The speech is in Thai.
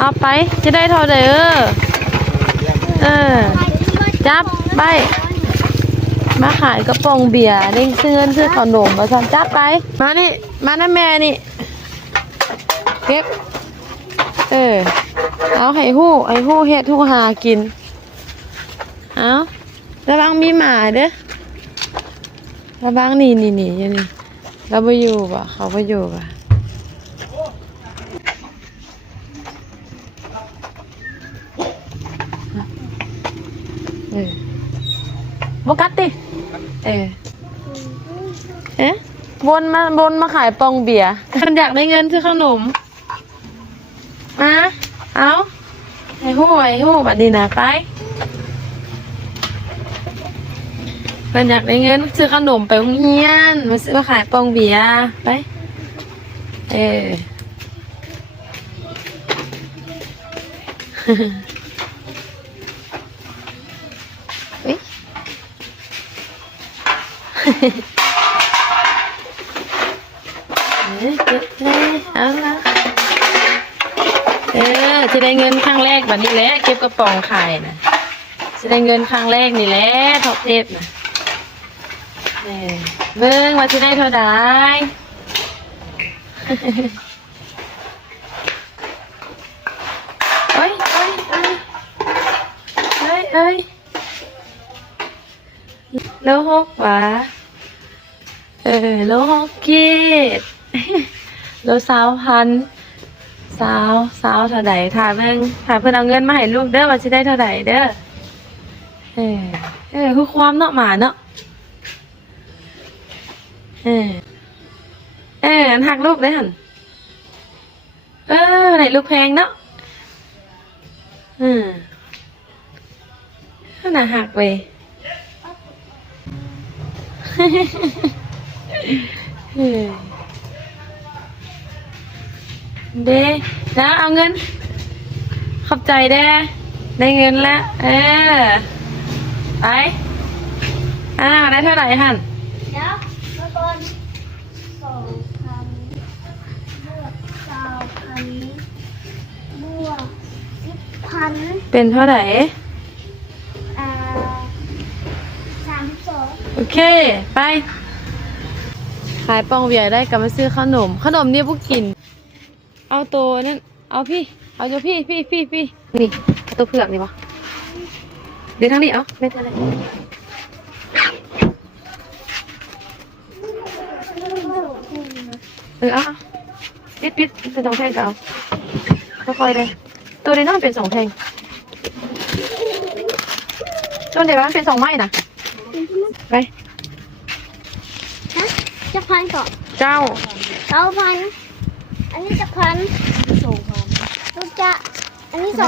เอาไปจะได้เท่าไหร่จับไปมาขายกระป๋องเบียร์ได้ซื้อเงินซื้อขนมมาทำจับไปมานี่มานะแม่นี่เก็บเอาให้หู้เฮ็ดหู้หากินเอาระวังมีหมาเด้อระวังนี่อยู่นี่เราไปอยู่ป่ะเขาไปอยู่ป่ะโบกัสติวนมาขายปองเบียร์มันอยากได้เงินซื้อขนมเอาให้หู้บัดนี้นะไปเพิ่นอยากได้เงินซื้อขนมไปโรงเรียนมาขายปองเบียร์ไปเก็บเลยเอาละจะได้เงินครั้งแรกแบบนี้แหละเก็บกระป๋องขายนะจะได้เงินครั้งแรกนี่แหละท็อปเทปนะเบิ่งว่าจะได้เท่าใดเอ้ยโลหกวะโลหกกีดโล20,000สาวเท่าใดถ่ายเบิ่งถ่ายเพิ่นเอาเงินมาให้ลูกเด้อว่าสิได้เท่าใดเด้อคือความเนาะหมาเนาะหักลูกได้หั่นไหนลูกแพงเนาะน่าหักเว้ยเด้นะเอาเงินขอบใจได้เงินแล้วไปได้เท่าไหร่ฮั่นเดี๋ยวมาก่อน2,000บวก2,000บวก10,000เป็นเท่าไหร่32โอเคไปขายปองเบียร์ได้กลับมาซื้อขนมนี่พวกกินเอาตัวนั่นเอาพี่เอาตัวพี่นี่ตัวเผือกนี่ปะเดี๋ยวทางนี้เอาไม่เป็นไรเอาปิดเป็น2 แท่งก็เอาค่อยๆเลยตัวนี้น่าเป็น2 แท่งจนเดี๋ยวมันเป็น2 ไม้นะไปจะพันก่อนเจ้า9,000อันนี้จะพัน2,000ลูกจะอันนี้2,000